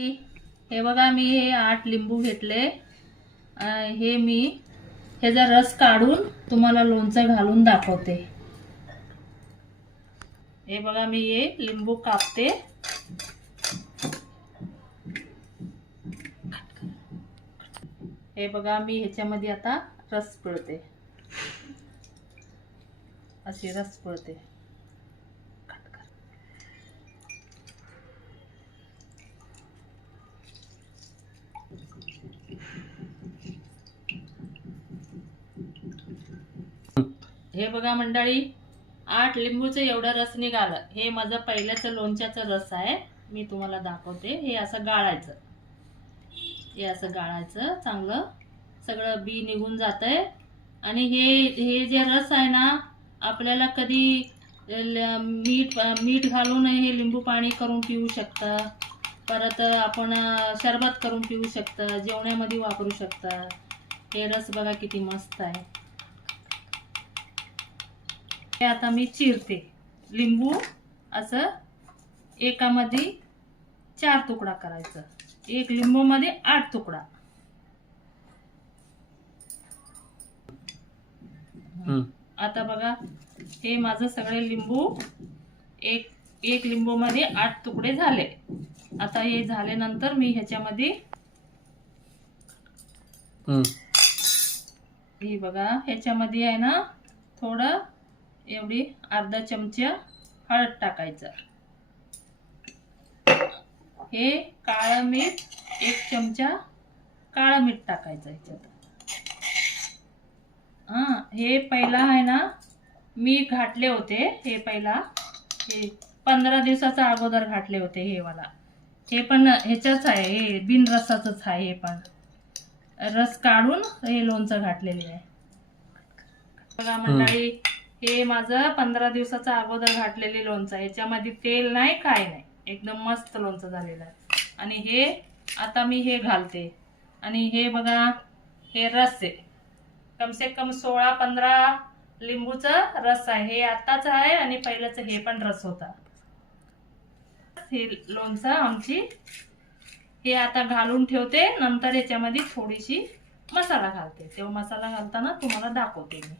हे बघा मी हे 8 लिंबू घेतले। हे मी ह्याचा रस काढून तुम्हाला लोणचं घालून दाखवते। हे बघा मी हे लिंबू कापते। हे बघा मी ह्याच्यामध्ये आता रस पिळते, असे रस पिळते। हे बघा मंडळी 8 लिंबूचं एवढं रस निघालं। हे माझं पहिल्याच लोणच्याचं रस आहे, मी तुम्हाला दाखवते। हे असं गाळायचं, हे असं गाळायचं, चांगलं सगळं बी निघून जातंय। आणि हे जे रस आहे ना, आपल्याला कधी मीठ घालून हे लिंबू पाणी करून पिऊ शकता, परत आपण शरबत करून पिऊ शकता, जेवणामध्ये वापरू शकता। हे रस बघा किती मस्त आहे। हे आता मी चिरते लिंबू, असं एकामध्ये 4 तुकडा करायचं, एक लिंबू मध्ये 8 तुकडा। आता बघा हे माझं सगळे लिंबू एक लिंबू मध्ये 8 तुकडे झाले। आता हे झाल्यानंतर मी ह्याच्यामध्ये हे बघा ह्याच्यामध्ये आहे ना, थोडं एवढी अर्धा चमचा हळद टाकायचं। हे काळं मीठ 1 चमचा काळं मीठ टाकायचं ह्याच्यात। हे पहिला आहे ना मी घातले होते, हे पहिला हे 15 दिवसाचा अगोदर घातले होते। हे वाला हे पण ह्याच्याच आहे, हे बिन रसाचंच आहे। हे पण रस काढून हे लोणचं घातलेले आहे। बघा मंडळी हे माझं 15 दिवसाचा अगोदर घातलेले लोणचं, ह्याच्यामध्ये तेल नाही काय नाही, एकदम मस्त लोणचं झालेलं आहे। आणि हे आता मी हे घालते। आणि हे बघा हे रस आहे, कम से कम 16-15 लिंबूचा रस आहे। हे आताच आहे आणि पहिल्याच हे पण रस होता। हे लोणचं आमची हे आता घालून ठेवते, नंतर याच्यामध्ये थोडीशी मसाला घालते। तेव्हा मसाला घालताना तुम्हाला दाखवते मी।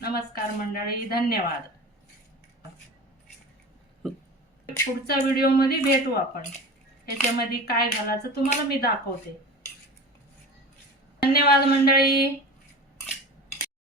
नमस्कार मंडळी, धन्यवाद। पुढच्या व्हिडिओ मध्ये भेटू आपण, याच्यामध्ये काय घालायचं तुम्हाला मी दाखवते। धन्यवाद मंडळी।